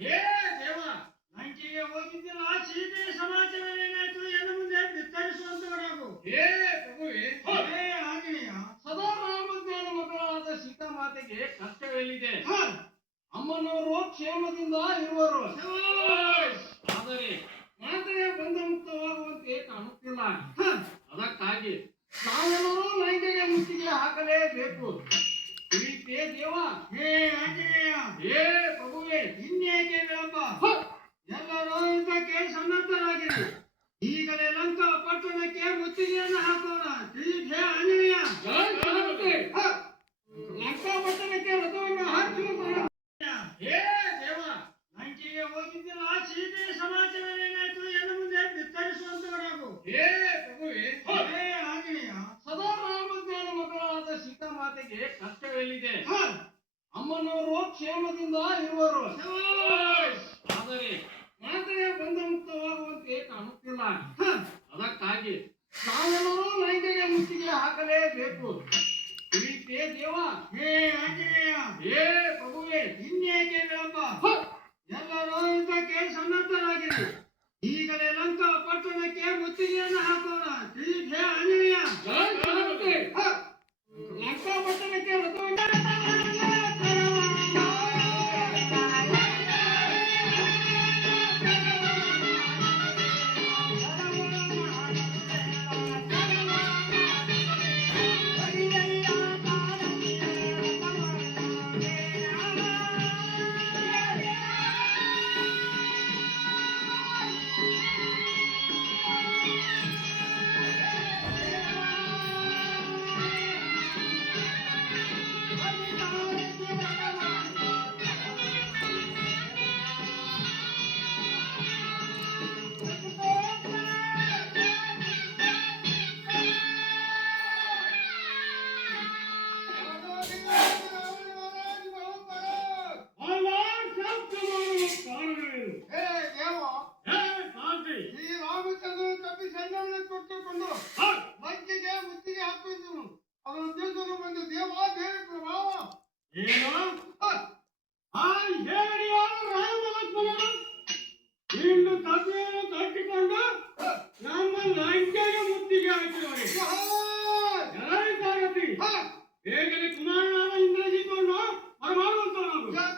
ಹೇ ದೇವ, ಲಂಕೆಗೆ ಹೋಗಿದ್ದಿಲ್ಲ, ಸೀತೆಯ ಸಮಾಚಾರವೇನಾಯ್ತು ಎನ್ನ ಮುಂದೆ ಬಿತ್ತರಿಸುವಂತವರಾಗು. ಹೇ ಪ್ರಭುವೆ, ಹೇ ಆಂಜನೇಯ, ಸದಾ ರಾಮಜ್ಞಾನ ಮಗಳಾದ ಸೀತಾಮಾತೆಗೆ ಕಷ್ಟವೆಲ್ಲಿದೆ? ಹ, ಅಮ್ಮನವರು ಕ್ಷೇಮದಿಂದ ಇರುವರು. ಶಭಾಷ್. ಆದರೆ ಮಾತೆಯ ಬಂಧ ಮುಕ್ತವಾಗುವಂತೆ ಕಾಣುತ್ತಿಲ್ಲ. ಹ, ಅದಕ್ಕಾಗಿ ನಾವೆಲ್ಲರೂ ಲಂಕೆಗೆ ಮುತ್ತಿಗೆ ಹಾಕಲೇಬೇಕು. ಪ್ರೀತಿಯೇ ದೇವ. ಹೇ ಆಂಜನೇಯ, ಹೇ ಪ್ರಭುವೆ, ಇನ್ನೇಕೆ ವಿಳಂಬ? ಎಲ್ಲರೂ ಯುದ್ಧಕ್ಕೆ ಸನ್ನದ್ಧರಾಗಿರಿ. ಈಗಲೇ ಲಂಕಾ ಪಟ್ಟಣಕ್ಕೆ ಮುತ್ತಿಗೆಯನ್ನು ಹಾಕೋಣ. ಹೇ ಆಂಜನೇಯ, ಜೈ ಶ್ರೀರಾಮತೆ. ಹ, ಲಂಕಾ ಪಟ್ಟಣಕ್ಕೆ ರಥವನ್ನು ಹಾಕುವ. ಹೇ ದೇವ, ಲಂಕೆಗೆ ಹೋಗಿದ್ದಿಲ್ಲ, ಸೀತೆಯ ಸಮಾಚಾರವೇನಾಯ್ತು ಎನ್ನ ಮುಂದೆ ಬಿತ್ತರಿಸುವಂತವರಾಗು. ಹೇ ಪ್ರಭುವೆ, ಹೇ ಆಂಜನೇಯ, ಸದಾ ರಾಮಜ್ಞಾನ ಮಗಳಾದ ಸೀತಾಮಾತೆಗೆ ಕಷ್ಟವೆಲ್ಲಿದೆ? ಹ, ಅಮ್ಮನವರು ಕ್ಷೇಮದಿಂದ ಇರುವರು. ಶಭಾಷ್. ಆದರೆ ಮಾತೆಯ ಬಂಧ ಮುಕ್ತವಾಗುವಂತೆ ಕಾಣುತ್ತಿಲ್ಲ. ಹ, ಅದಕ್ಕಾಗಿ ನಾವೆಲ್ಲರೂ ಲಂಕೆಗೆ ಮುತ್ತಿಗೆ ಹಾಕಲೇಬೇಕು. ಪ್ರೀತಿಯೇ ದೇವ. ಹೇ ಆಂಜನೇಯ, ಹೇ ಪ್ರಭುವೆ, ಇನ್ನೇಕೆ ವಿಳಂಬ? ಎಲ್ಲರೂ ಯುದ್ಧಕ್ಕೆ ಸನ್ನದ್ಧರಾಗಿರಿ. ಈಗಲೇ ಲಂಕಾ ಪಟ್ಟಣಕ್ಕೆ ಮುತ್ತಿಗೆಯನ್ನು ಹಾಕೋಣ. ಹೇ ಆಂಜನೇಯ, ಜೈ ಶ್ರೀರಾಮತೆ. ಹ, ಲಂಕಾ ಪಟ್ಟಣಕ್ಕೆ ರಥವನ್ನು ಕಾರಣವೇನು? ಹೇ ದೇವ, ಹೇ ಕಾಂತಿ. ಶ್ರೀರಾಮಚಂದ್ರನು ತಪ್ಪಿ ಸೈನ್ಯವನ್ನು ತೊಟ್ಟುಕೊಂಡು ಹೌದ್. ಲಂಕೆಗೆ ಮುತ್ತಿಗೆ ಹಾಕಿದ್ದನು. ಅದರ ಉದ್ದೇಶವನ್ನು ಬಂದು ದೇವಾದೇವಿ ಪ್ರಭಾವ. ಏನು? ಹ, ಆ ಹೇಡಿಯಾದ ರಾಮ ಲಕ್ಷ್ಮಣರು ಇನ್ನು ತಪ್ಪೆಯನ್ನು ತಟ್ಟಿಕೊಂಡು ನಮ್ಮ ಲಂಕೆಗೆ ಮುತ್ತಿಗೆ ಹಾಕಿದವರೆ. ಶಭಾಷ್. ಜೈ ಸಾರಥಿ. ಹ, ಹೇಗಲೇ ಕುಮಾರನಾದ ಇಂದ್ರಜಿತನ್ನು ಬರಮಾಡುವಂತವನಾಗು. ಜಯ